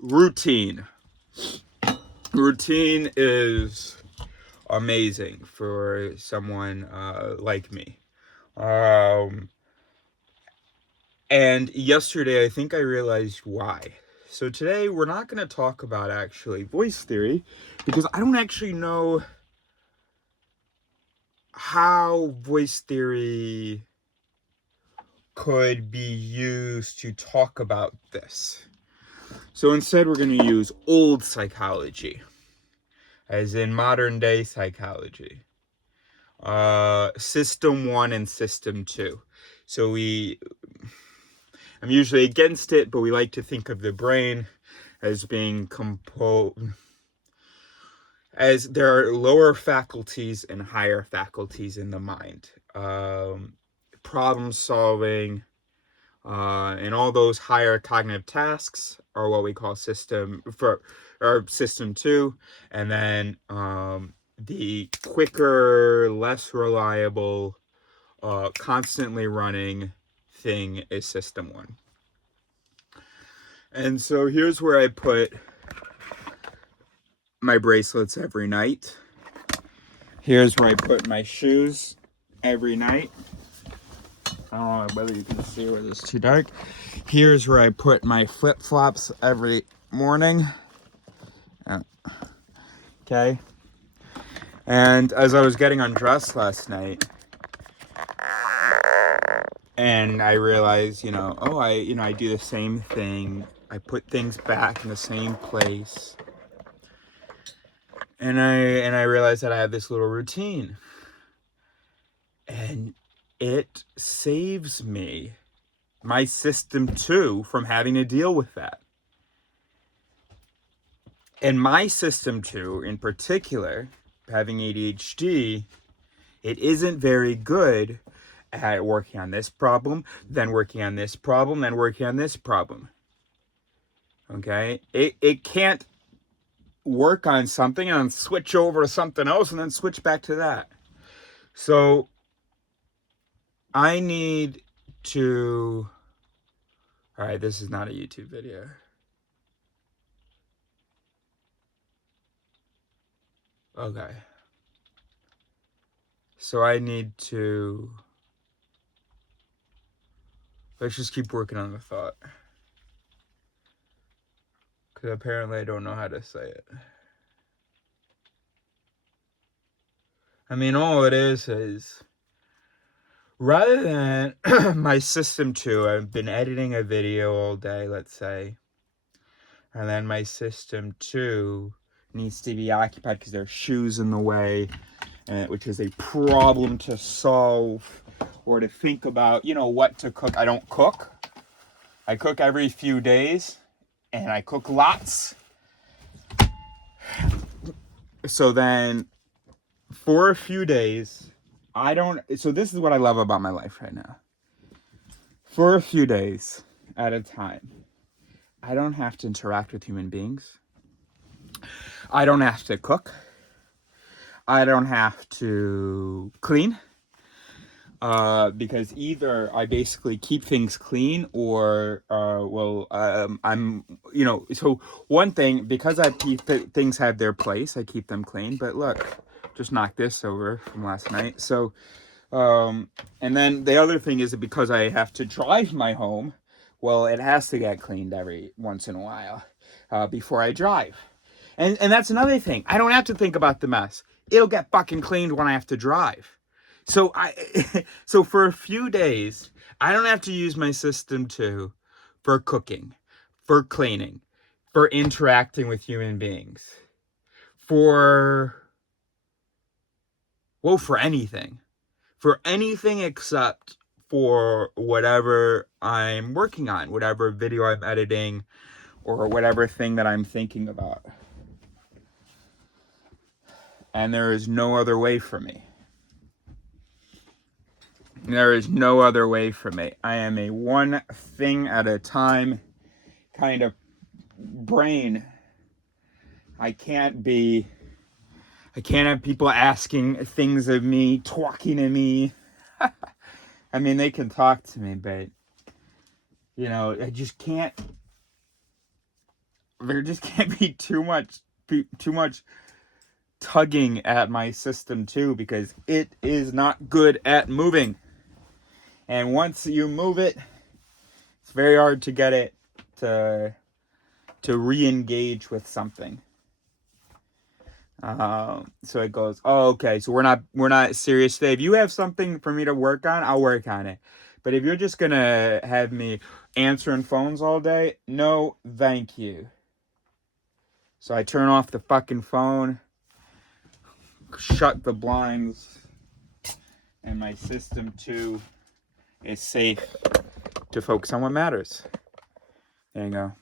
Routine. Routine is amazing for someone like me. And yesterday, I think I realized why. So today, we're not going to talk about actually voice theory, because I don't actually know how voice theory could be used to talk about this. So instead, we're going to use old psychology, as in modern day psychology. System 1 and System 2. So I'm usually against it, but we like to think of the brain as being composed, as there are lower faculties and higher faculties in the mind. Problem solving, and all those higher cognitive tasks are what we call system 2, and then the quicker, less reliable, constantly running thing is System 1. And so here's where I put my bracelets every night. Here's where I put my shoes every night. I don't know whether you can see where it's too dark. Here's where I put my flip-flops every morning. Okay. And as I was getting undressed last night, and I realized, I do the same thing. I put things back in the same place. And I realized that I have this little routine. And it saves me, my System 2, from having to deal with that. And my System 2, in particular, having ADHD, it isn't very good at working on this problem, then working on this problem, then working on this problem. Okay? It can't work on something and then switch over to something else and then switch back to that. So I need to... Alright, this is not a YouTube video. Okay. So I need to... Let's just keep working on the thought. Because apparently I don't know how to say it. I mean, all it is... Rather than my System 2, I've been editing a video all day, let's say. And then my System 2 needs to be occupied because there's shoes in the way, which is a problem to solve or to think about, what to cook. I don't cook. I cook every few days, and I cook lots. So then, for a few days, so this is what I love about my life right now. For a few days at a time, I don't have to interact with human beings. I don't have to cook. I don't have to clean. Because either I basically keep things clean or, I'm, so one thing, because I keep things have their place, I keep them clean. But look, just knocked this over from last night. So, and then the other thing is that because I have to drive my home, well, it has to get cleaned every once in a while, before I drive. And that's another thing. I don't have to think about the mess. It'll get fucking cleaned when I have to drive. So so for a few days, I don't have to use my System 2 for cooking, for cleaning, for interacting with human beings, for anything. For anything except for whatever I'm working on, whatever video I'm editing, or whatever thing that I'm thinking about. And there is no other way for me. There is no other way for me. I am a one thing at a time kind of brain. I can't have people asking things of me, talking to me. I mean, they can talk to me, but, I just can't. there just can't be too much tugging at my system too, because it is not good at moving. And once you move it, it's very hard to get it to re-engage with something. So it goes, oh, okay, so we're not serious today. If you have something for me to work on, I'll work on it. But if you're just gonna have me answering phones all day, no, thank you. So I turn off the fucking phone, shut the blinds, and my system too is safe to focus on what matters. There you go.